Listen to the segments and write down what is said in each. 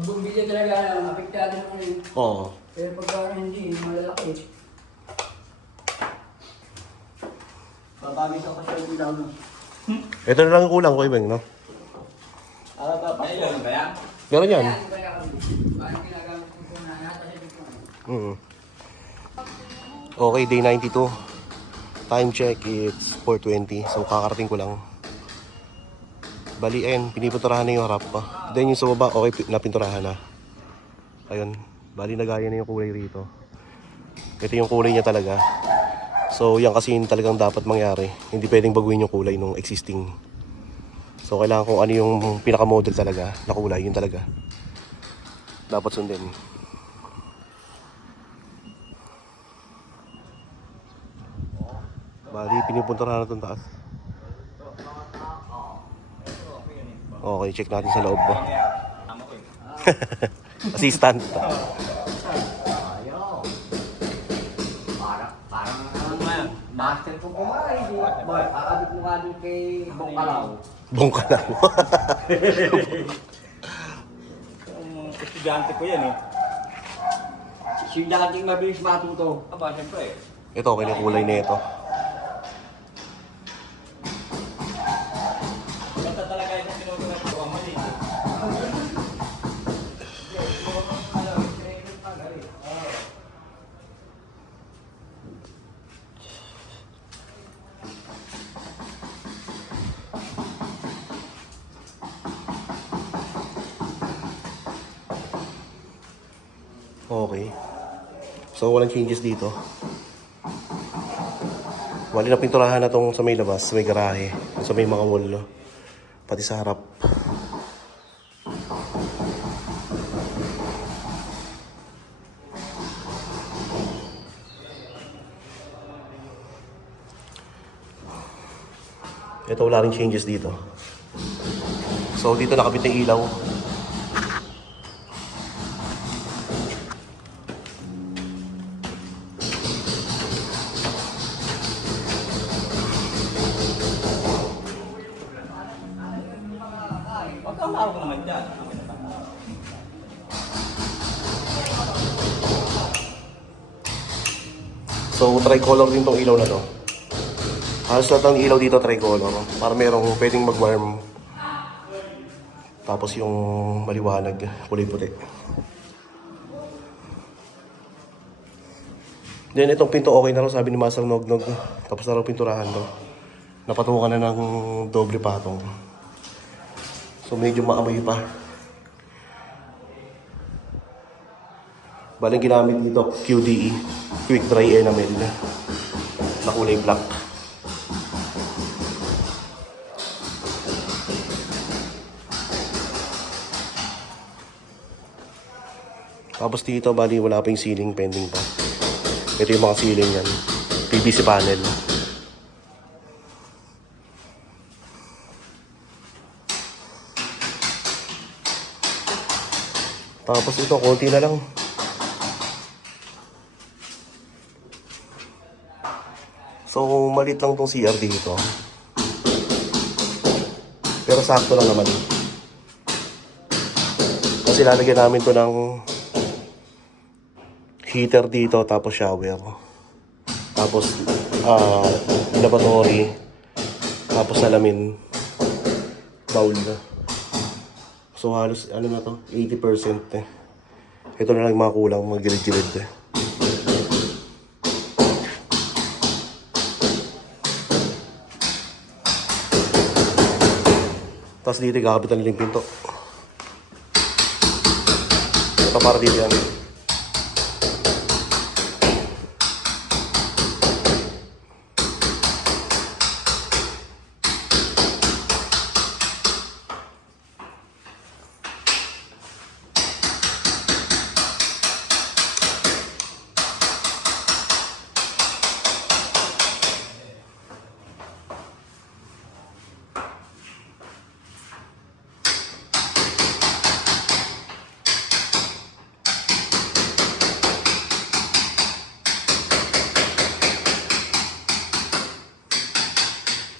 Pag bumili talaga, apektado naman yun. Oo. Pero pagka hindi, malalaki. Babagay ka pa siya yung ilaw. Ito na lang ang kulang ko, Ibeng, no? Ayun, ba yan? Meron yan. Parang ginagamit ko po na yata siya dito. Okay, day 92. Time check, it's 4:20. So, kakarating ko lang. Bali, ayun, pinipinturahan na yung harap pa. Then yung sa baba, okay, napinturahan na. Ayun, bali nagaya na yung kulay rito. Ito yung kulay niya talaga. So, yan kasi yung talagang dapat mangyari. Hindi pwedeng baguhin yung kulay ng existing. So, kailangan kung ano yung pinaka-model talaga na kulay, yun talaga dapat sundin. Bali, pinipunturahan na itong taas. Okay, check natin sa loob ba. Assistant. Parang master ko kumain. Boy, kakabit mo nga doon kay Bongkalaw. Bong ka lang. Estudyante ko yan eh. Si dating mabilis matuto. Aba, siyempre. Ito, okay na yung kulay na ito. Basta talaga yung sinusunod ko ang mali. Okay. So, walang changes dito. Bali na pinturahan na tong sa may labas, sa may garahe, sa may mga wall, no? Pati sa harap. Ito, wala rin changes dito. So, dito nakabit na ilaw. Huwag kang mahawak naman dyan. So, tricolor din tong ilaw na to. Halos lahat ng ilaw dito tricolor. Para merong pwedeng mag-warm. Tapos yung maliwanag, kulay puti. Then itong pinto okay na rin, sabi ni Master Nognog. Tapos na rin pinturahan to. Napatukan na ng doble patong. So medyo maamoy pa. Balang ginamit dito, QDE, Quick Dry Enamel, na kulay black. Tapos dito, bali wala pa yung ceiling, pending pa. Ito yung mga ceiling yan, PVC panel. Tapos ito, konti na lang. So, malit lang tong CR dito. Pero sakto lang naman. Kasi lalagyan namin to ng heater dito, tapos shower. Tapos, lavatory. Tapos salamin. Bowl na. So, halos, ano na to? 80% eh. Ito na lang mga kulang, mga gilid-gilid eh. Tapos dito, kakapitan nila yung pinto. Ito para dito yan.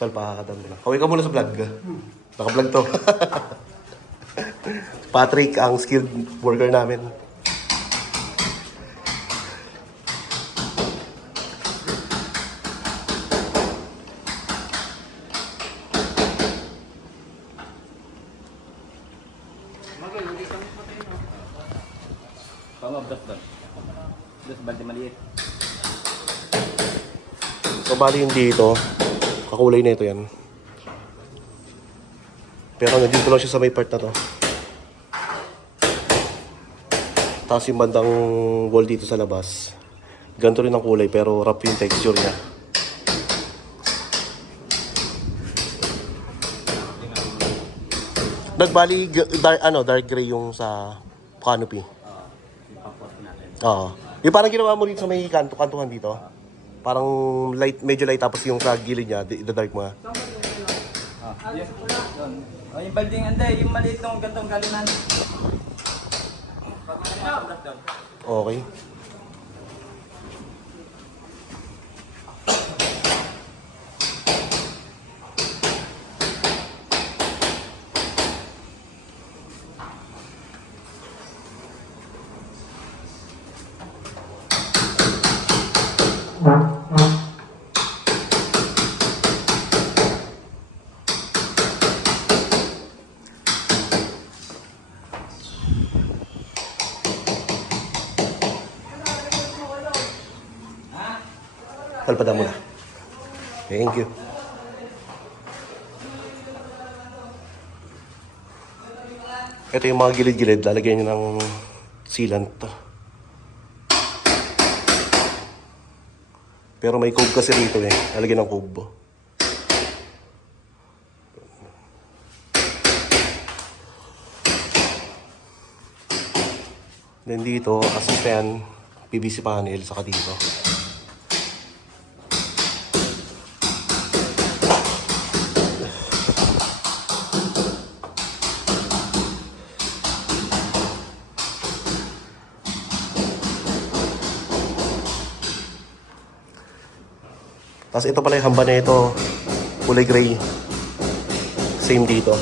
Tal, pakakadam na. Kaway ka muna sa vlog. Naka-vlog to. Patrick, ang skilled worker namin. Pamabdas doon. Doon sa balde maliit. So, bali yung dito, kakulay na ito yan. Pero nandito lang siya sa may part na to. Tapos yung bandang wall dito sa labas. Ganito rin ang kulay pero rough yung texture niya. Nagbali dark gray yung sa canopy. Oo. Yung parang ginawa mo dito sa may kantuhan dito. Parang light, medyo light tapos yung sa gilid niya, dark mo. Oh, yung balding ande, yung maliit nung gantong galunan. Pamabdas doon. Okay. Palpadan mo na. Thank you. Ito yung mga gilid-gilid. Lalagyan nyo ng sealant. Pero may cove kasi rito eh. Lalagyan ng cove. Then dito, assistant PVC panel saka dito. Tapos ito pala yung hamba na ito, kulay gray. Same dito.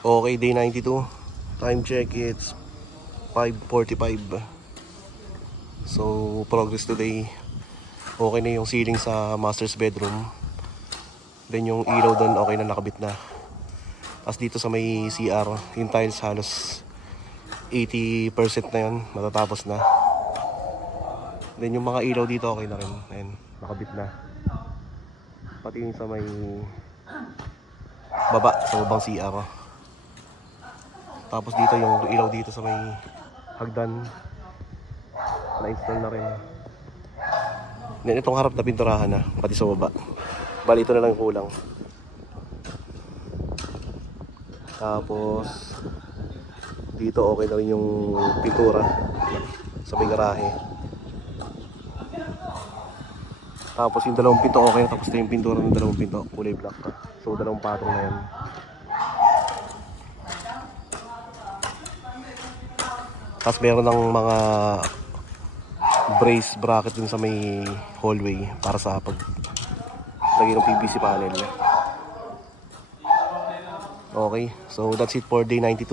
Okay, day 92. Time check, it's 5:45. So, progress today. Okay na yung ceiling sa master's bedroom. Then yung ilaw doon, okay na, nakabit na. Tapos dito sa may CR, yung tiles halos 80% na yun, matatapos na. Then yung mga ilaw dito, okay na rin. Ayan, nakabit na. Pati yung sa may baba, sa babang CR. Tapos dito yung ilaw dito sa may hagdan, na-install na rin. Then itong harap na pinturahan na, pati sa baba. Bali ito na lang kulang. Tapos dito okay na rin yung pintura sa may garahe. Tapos yung dalawang pinto okay na, tapos na yung pintura ng dalawang pinto, kulay black. So dalawang patong na yan. Tapos meron ng mga brace bracket dun sa may hallway para sa paglagay ng PVC panel. Okay, so that's it for day 92.